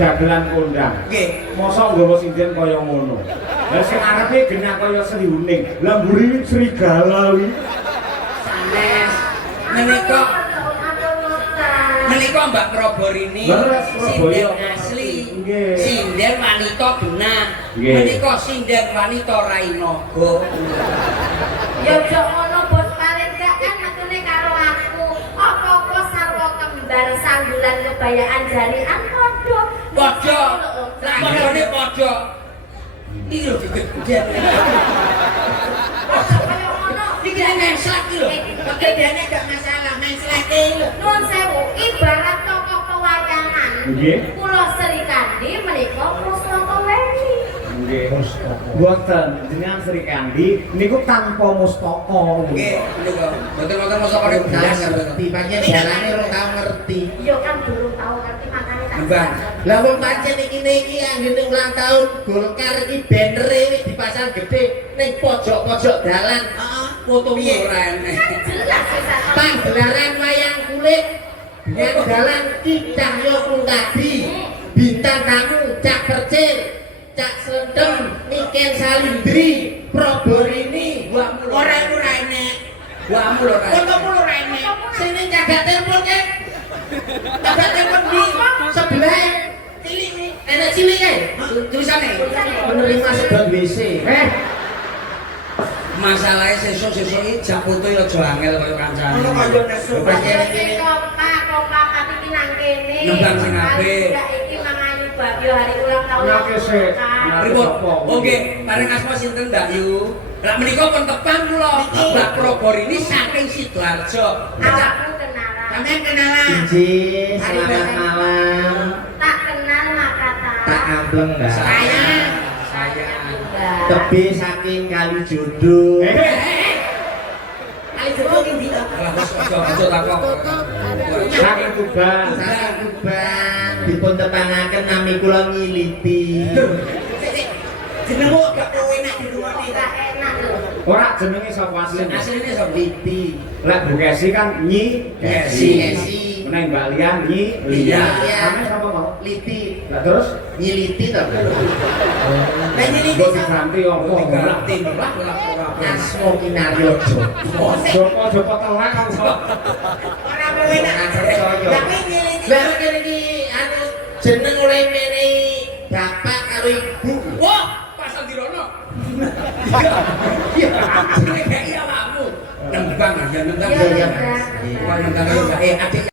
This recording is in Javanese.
dagelan kondang. Nggih. Mosok nggawa sinden kaya ngono. Lah sing arepe genah kaya sriuning. Lah mburi serigala wi. Sanes. Menika Mbak Probor ini sinden asli. Sinden wanita genah. Menika sinden wanita Rainaga. Ya ojo ngono bos paling gak kan metune karo aku. Apa-apa sarwa kembar sanggulan kebayaan jarian padha. Padha. Lah padane padha. Iki lho digedhe. Ojo kaya ngono. Iki ngeslak iki lho. Pekerjaane gak masalah, ngeslak iki lho. Nuwun sewu, ibarat tokoh pewayangan. Nggih. Kula Sri Kandi menika Pustaka Weni. Nggih. Mboten jenengan Sri Kandi niku tanpa mustaka. Nggih, niku. Mboten mustaka nek belas ngerti. Pancen dalane ora tau ngerti. Yo kan durung tau ngerti makane tak. Mbak. Lah wong pancen iki anggene ulang tahun Golkar iki banere wis dipasang gede ning pojok-pojok dalan. Heeh, foto ora enek. Jelas wis. Pagelaran wayang kulit dengan dalan Ki Cahyo Pungkadi. Bintang tamu Cak Percil, Cak Slendem, Niken Salindri, Proborini, Ora enek. Wamu lho ora. fotomu ora enek. Sini cagak telepon ke. Cagak telepon di sebelah. Cilik nih. Enak cilik kan? Tulisane. Penerima sedot WC. Masalahnya sesuk-sesuk iki jak foto yo aja angel kaya kancane. Ono kaya nesu. Pancen iki Kompak iki nang kene. Nembang sing apik. Enggak iki mangayu babyo hari ulang tahun. Nake sik. Pripun? Oke, bareng asma sinten Mbak Yu? Lah menika pun tepan kula. Mbak Probor ini saking Sidoarjo. Awakmu kenalan. Sampeyan kenalan. Iji, selamat malam. Tak kenal maka Tak ambleng Mbak. Saya. Tebe saking kali jodoh. Kali jodoh ki ndi to? Lah wis aja takok. Saking Tuban. Saking Tuban dipun tepangaken nami kula Ngiliti. Jenengmu gak enak dirungokne. Enggak enak lho. Ora jenenge sapa asline? Asline sapa? Liti. Lek Bu Kesi kan Nyi Kesi. Nek Mbak Lian Nyi Lia. Iya. Sampe sapa mau? Liti. Lah terus Ngiliti to. Lah ini mbok diganti apa? diganti lah ora. Asmo Kinaryo Joko. Joko telek kok. Ora enak. Lah ini Lah kene iki anu jeneng oleh menehi bapak karo ibu. wah, pasal dirono. Iya, kayak iya awakmu. Nembang aja nembang. Iya, Wah, nembang adik